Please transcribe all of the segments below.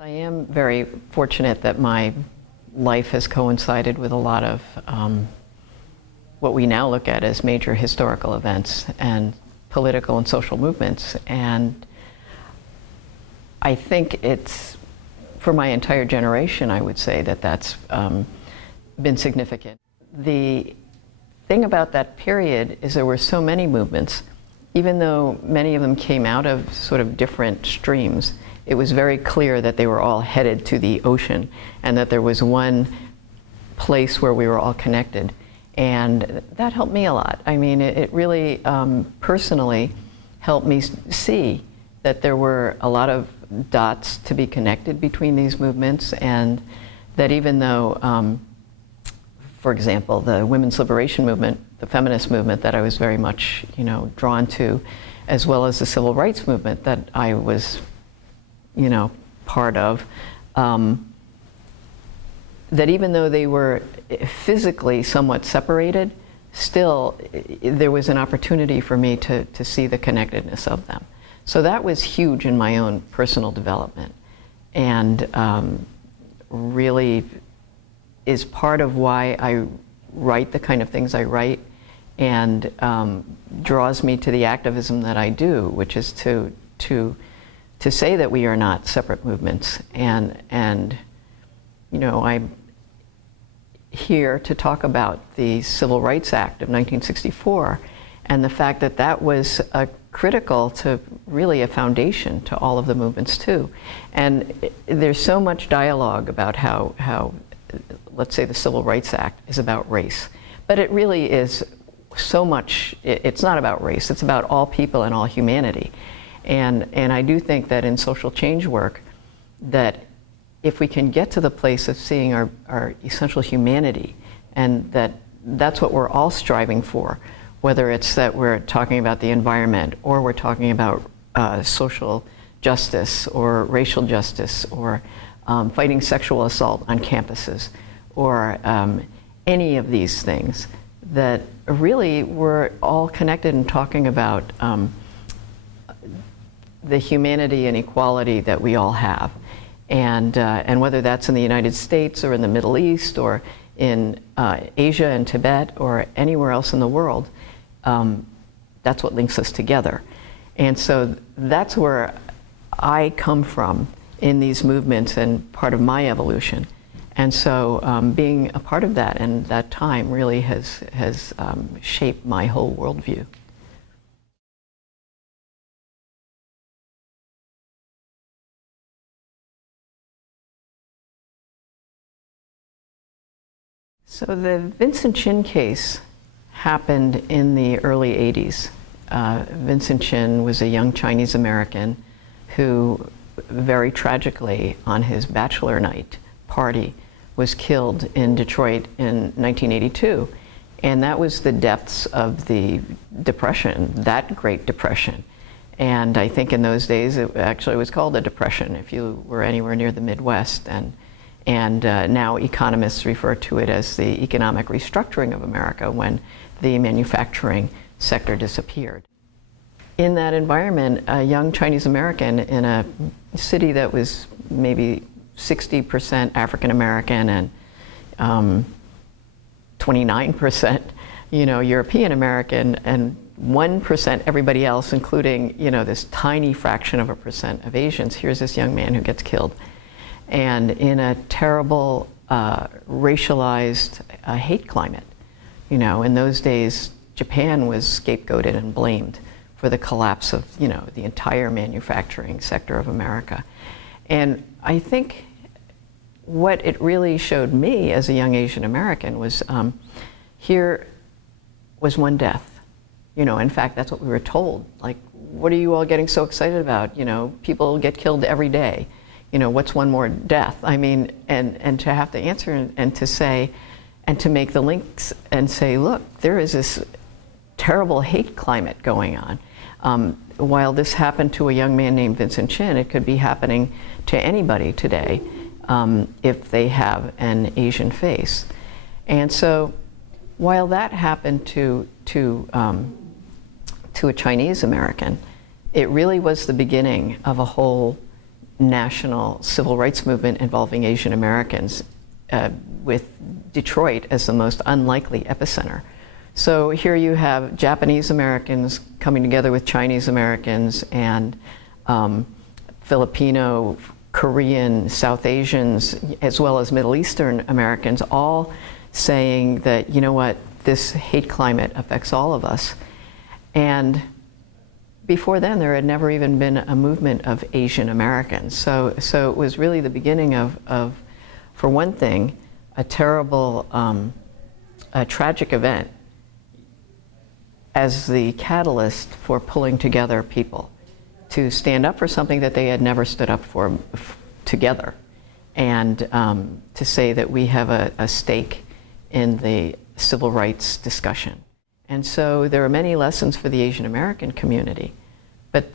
I am very fortunate that my life has coincided with a lot of what we now look at as major historical events and political and social movements. And I think it's, for my entire generation, I would say that that's been significant. The thing about that period is there were so many movements, even though many of them came out of sort of different streams. It was very clear that they were all headed to the ocean and that there was one place where we were all connected. And that helped me a lot. I mean, it really personally helped me see that there were a lot of dots to be connected between these movements, and that even though, for example, the women's liberation movement, the feminist movement that I was very much, drawn to, as well as the civil rights movement that I was, part of, that even though they were physically somewhat separated, still there was an opportunity for me to see the connectedness of them. So that was huge in my own personal development, and really is part of why I write the kind of things I write, and draws me to the activism that I do, which is to say that we are not separate movements. And I'm here to talk about the Civil Rights Act of 1964 and the fact that that was critical to really a foundation to all of the movements too. And there's so much dialogue about how let's say the Civil Rights Act is about race, but it really is so much, it's not about race, it's about all people and all humanity. And I do think that in social change work, that if we can get to the place of seeing our essential humanity, and that's what we're all striving for, whether it's that we're talking about the environment, or we're talking about social justice, or racial justice, or fighting sexual assault on campuses, or any of these things, that really we're all connected and talking about the humanity and equality that we all have. And whether that's in the United States or in the Middle East or in Asia and Tibet or anywhere else in the world, that's what links us together. And so that's where I come from in these movements and part of my evolution. And so being a part of that and that time really has shaped my whole worldview. So the Vincent Chin case happened in the early 80s. Vincent Chin was a young Chinese American who very tragically on his bachelor night party was killed in Detroit in 1982. And that was the depths of the Depression, that Great Depression. And I think in those days it actually was called a depression if you were anywhere near the Midwest. And now economists refer to it as the economic restructuring of America when the manufacturing sector disappeared. In that environment, a young Chinese American in a city that was maybe 60% African American and 29% European American, and 1% everybody else, including this tiny fraction of a percent of Asians. Here's this young man who gets killed. And in a terrible racialized hate climate. In those days, Japan was scapegoated and blamed for the collapse of the entire manufacturing sector of America. And I think what it really showed me as a young Asian American was here was one death. In fact, that's what we were told. Like, what are you all getting so excited about? People get killed every day. What's one more death? I mean, and to have to answer and to say, and to make the links and say, look, there is this terrible hate climate going on. While this happened to a young man named Vincent Chin, it could be happening to anybody today if they have an Asian face. And so while that happened to a Chinese American, it really was the beginning of a whole national civil rights movement involving Asian Americans, with Detroit as the most unlikely epicenter. So here you have Japanese Americans coming together with Chinese Americans and Filipino, Korean, South Asians, as well as Middle Eastern Americans, all saying that, you know what, this hate climate affects all of us. And before then, there had never even been a movement of Asian Americans. So it was really the beginning of, for one thing, a terrible, a tragic event as the catalyst for pulling together people to stand up for something that they had never stood up for together, and to say that we have a stake in the civil rights discussion. And so there are many lessons for the Asian American community, but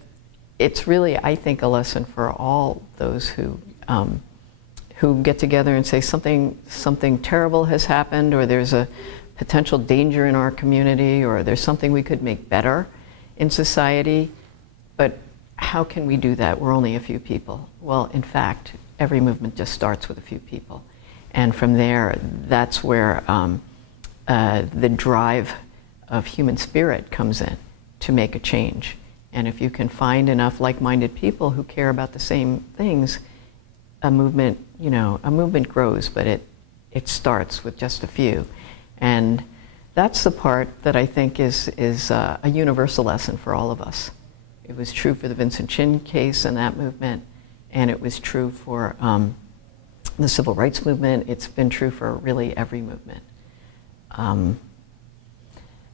it's really, I think, a lesson for all those who get together and say something terrible has happened, or there's a potential danger in our community, or there's something we could make better in society, but how can we do that? We're only a few people. Well, in fact, every movement just starts with a few people. And from there, that's where the drive of human spirit comes in to make a change. And if you can find enough like-minded people who care about the same things, a movement, you know, a movement grows, but it starts with just a few. And that's the part that I think is a universal lesson for all of us. It was true for the Vincent Chin case and that movement, and it was true for the civil rights movement. It's been true for really every movement.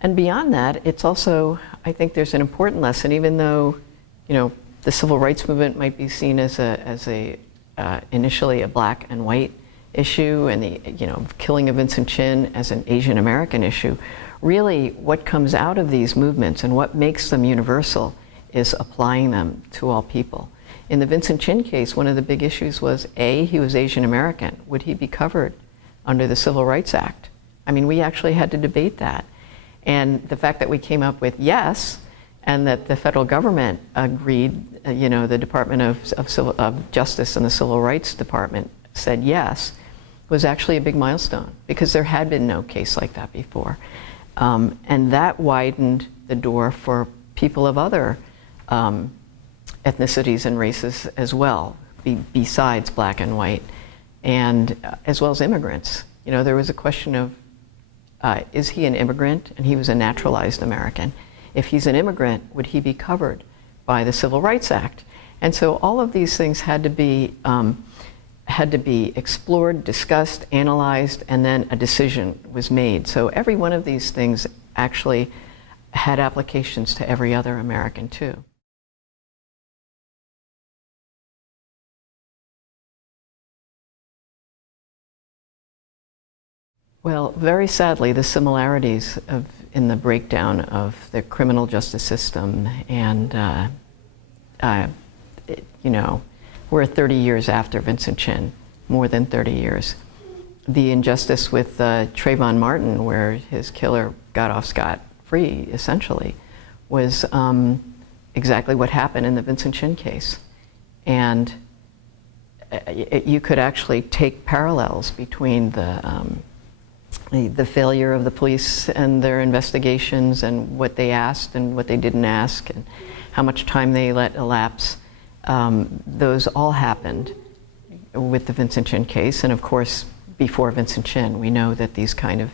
And beyond that, it's also, I think there's an important lesson, even though, you know, the civil rights movement might be seen as initially a black and white issue, and the, you know, killing of Vincent Chin as an Asian American issue. Really, what comes out of these movements and what makes them universal is applying them to all people. In the Vincent Chin case, one of the big issues was, A, he was Asian American. Would he be covered under the Civil Rights Act? I mean, we actually had to debate that. And the fact that we came up with yes, and that the federal government agreed, you know, the Department of Justice and the Civil Rights Department said yes, was actually a big milestone, because there had been no case like that before. And that widened the door for people of other ethnicities and races as well, besides black and white, and as well as immigrants. You know, there was a question of, is he an immigrant? And he was a naturalized American. If he's an immigrant, would he be covered by the Civil Rights Act? And so all of these things had to be explored, discussed, analyzed, and then a decision was made. So every one of these things actually had applications to every other American too. Well, very sadly, the similarities in the breakdown of the criminal justice system, and you know, we're 30 years after Vincent Chin, more than 30 years. The injustice with Trayvon Martin, where his killer got off scot-free, essentially, was exactly what happened in the Vincent Chin case. And you could actually take parallels between the failure of the police and their investigations, and what they asked and what they didn't ask, and how much time they let elapse. Those all happened with the Vincent Chin case, and of course, before Vincent Chin, we know that these kind of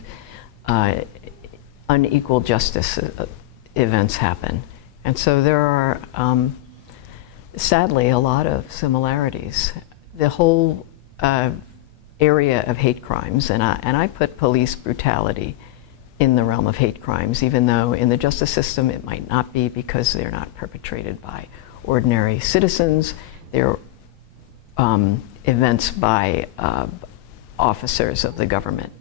unequal justice events happen. And so there are, sadly, a lot of similarities. The whole area of hate crimes, and I put police brutality in the realm of hate crimes, even though in the justice system it might not be, because they're not perpetrated by ordinary citizens. They're events by officers of the government.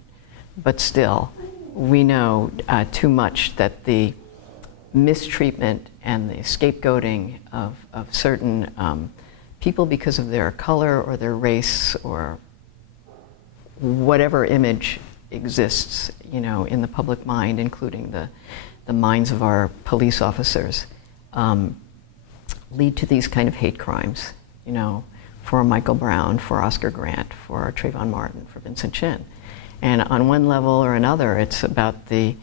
But still, we know too much that the mistreatment and the scapegoating of certain people because of their color or their race or whatever image exists, you know, in the public mind, including the minds of our police officers, lead to these kind of hate crimes. You know, for Michael Brown, for Oscar Grant, for Trayvon Martin, for Vincent Chin. And on one level or another, it's about the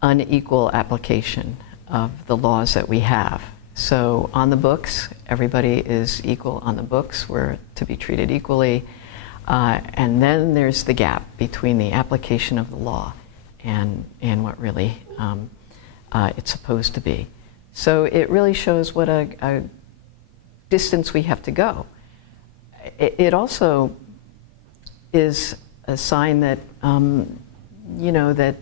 unequal application of the laws that we have. So on the books, everybody is equal on the books. We're to be treated equally. And then there's the gap between the application of the law and what really it's supposed to be. So it really shows what a distance we have to go. It also is a sign that, you know, that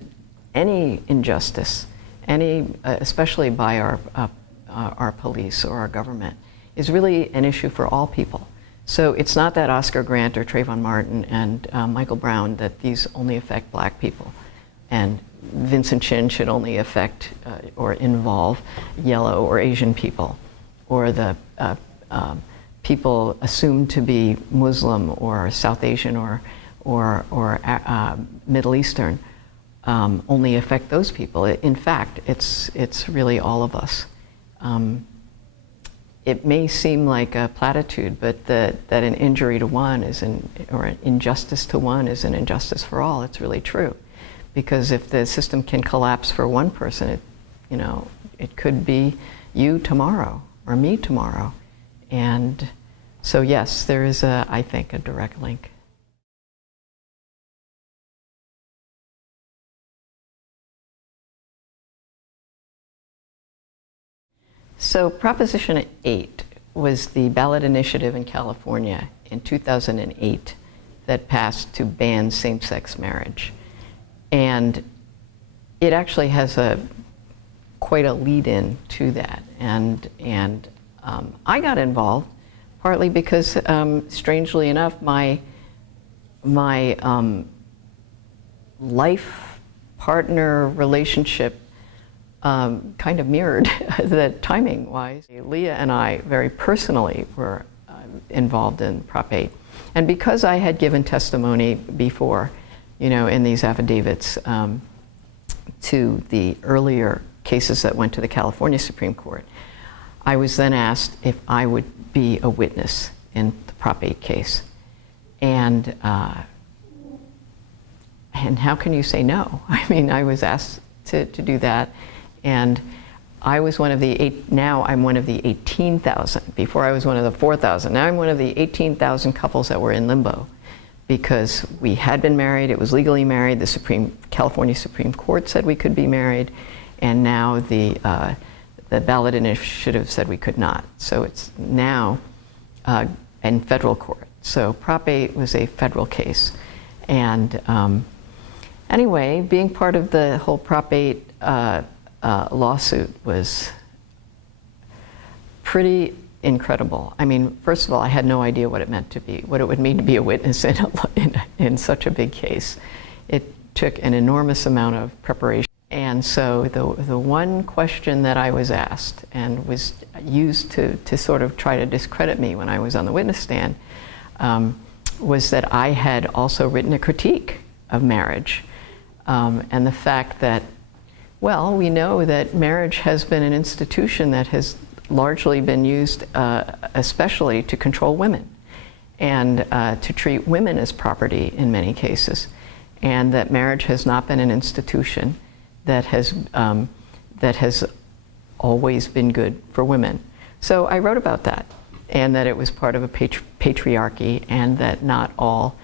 any injustice, especially by our police or our government, is really an issue for all people. So it's not that Oscar Grant or Trayvon Martin and Michael Brown, that these only affect black people, and Vincent Chin should only affect or involve yellow or Asian people, or the people assumed to be Muslim or South Asian or Middle Eastern only affect those people. In fact, it's really all of us. It may seem like a platitude, but that an injury to one or an injustice to one is an injustice for all. It's really true, because if the system can collapse for one person, you know, it could be you tomorrow or me tomorrow. And so yes, there is I think, a direct link. So Proposition 8 was the ballot initiative in California in 2008 that passed to ban same-sex marriage. And it actually has quite a lead-in to that. And I got involved partly because, strangely enough, my life partner relationship kind of mirrored that timing-wise. Leah and I very personally were involved in Prop 8. And because I had given testimony before, you know, in these affidavits to the earlier cases that went to the California Supreme Court, I was then asked if I would be a witness in the Prop 8 case. And how can you say no? I mean, I was asked to do that. And I was one of the now I'm one of the 18,000. Before I was one of the 4,000. Now I'm one of the 18,000 couples that were in limbo because we had been married, it was legally married, the California Supreme Court said we could be married, and now the ballot initiative said we could not. So it's now in federal court. So Prop 8 was a federal case. And anyway, being part of the whole Prop 8 lawsuit was pretty incredible. I mean, first of all, I had no idea what it meant to be, what it would mean to be a witness in such a big case. It took an enormous amount of preparation. And so the one question that I was asked and was used to sort of try to discredit me when I was on the witness stand was that I had also written a critique of marriage and the fact that, well, we know that marriage has been an institution that has largely been used especially to control women and to treat women as property in many cases, and that marriage has not been an institution that has always been good for women. So I wrote about that, and that it was part of a patriarchy, and that not all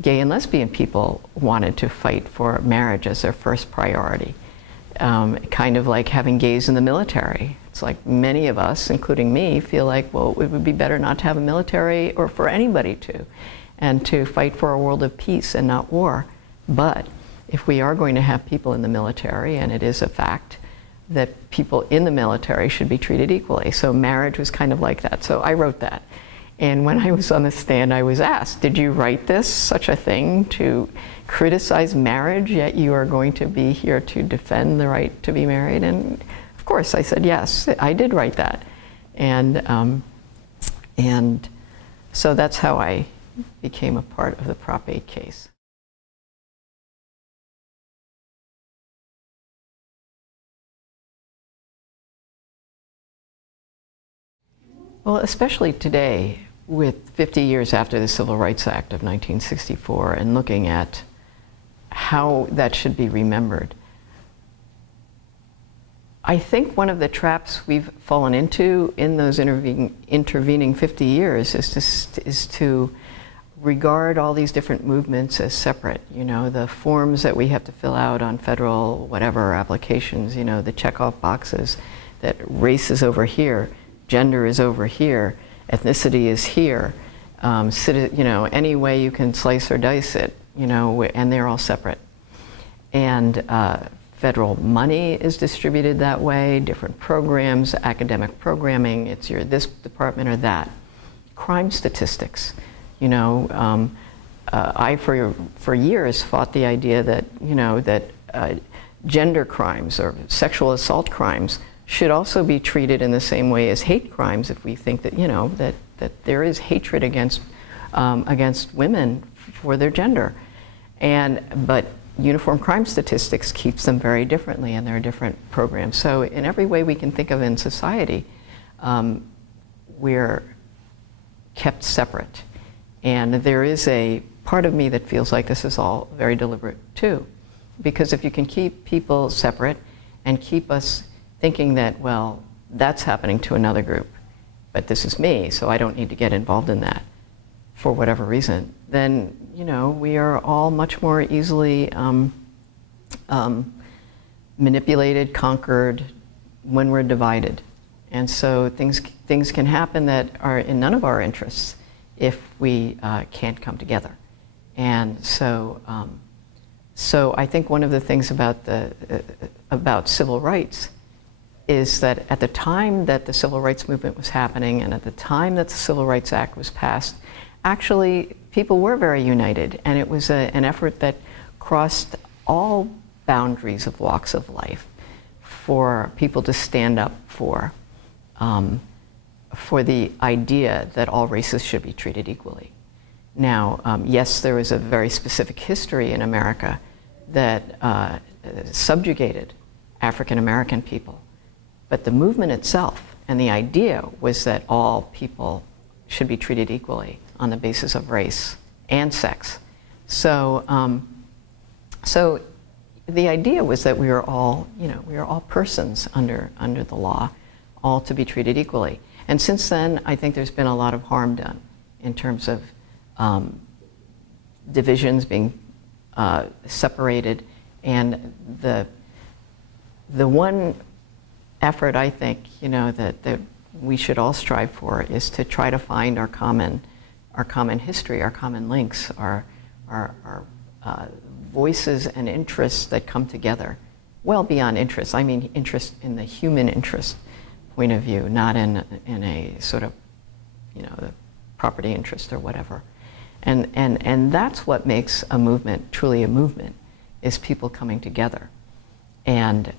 gay and lesbian people wanted to fight for marriage as their first priority. Kind of like having gays in the military. It's like many of us, including me, feel like, well, it would be better not to have a military, or for anybody to, and to fight for a world of peace and not war. But if we are going to have people in the military, and it is a fact that people in the military should be treated equally. So marriage was kind of like that. So I wrote that. And when I was on the stand, I was asked, did you write this, such a thing, to criticize marriage, yet you are going to be here to defend the right to be married? And of course I said, yes, I did write that. And so that's how I became a part of the Prop 8 case. Well, especially today, with 50 years after the Civil Rights Act of 1964 and looking at how that should be remembered. I think one of the traps we've fallen into in those intervening 50 years is to regard all these different movements as separate. You know, the forms that we have to fill out on federal whatever applications, you know, the check-off boxes that race is over here, gender is over here, ethnicity is here, you know, any way you can slice or dice it, you know, and they're all separate. And federal money is distributed that way, different programs, academic programming, it's your this department or that. Crime statistics, you know, I for years fought the idea that, you know, that gender crimes or sexual assault crimes should also be treated in the same way as hate crimes if we think that, you know, that there is hatred against women for their gender. But uniform crime statistics keeps them very differently, and there are different programs. So in every way we can think of in society, we're kept separate. And there is a part of me that feels like this is all very deliberate too. Because if you can keep people separate and keep us thinking that, well, that's happening to another group, but this is me, so I don't need to get involved in that for whatever reason, then, you know, we are all much more easily manipulated, conquered when we're divided. And so things can happen that are in none of our interests if we can't come together. And so, so I think one of the things about civil rights is that at the time that the civil rights movement was happening and at the time that the Civil Rights Act was passed, actually people were very united, and it was an effort that crossed all boundaries of walks of life for people to stand up for the idea that all races should be treated equally. Now, yes, there was a very specific history in America that subjugated African American people. But the movement itself and the idea was that all people should be treated equally on the basis of race and sex. So, so the idea was that we were all, you know, we are all persons under the law, all to be treated equally. And since then, I think there's been a lot of harm done in terms of divisions being separated, and the one effort I think, you know, that we should all strive for is to try to find our common history, our common links, our voices and interests that come together. Well beyond interests, I mean interest in the human interest point of view, not in a sort of, you know, the property interest or whatever. And that's what makes a movement truly a movement, is people coming together. And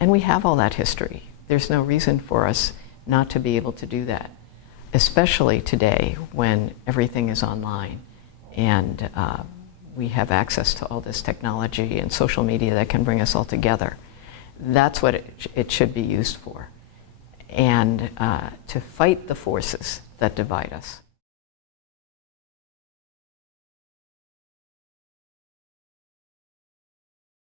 we have all that history. There's no reason for us not to be able to do that, especially today when everything is online and we have access to all this technology and social media that can bring us all together. That's what it should be used for, and to fight the forces that divide us.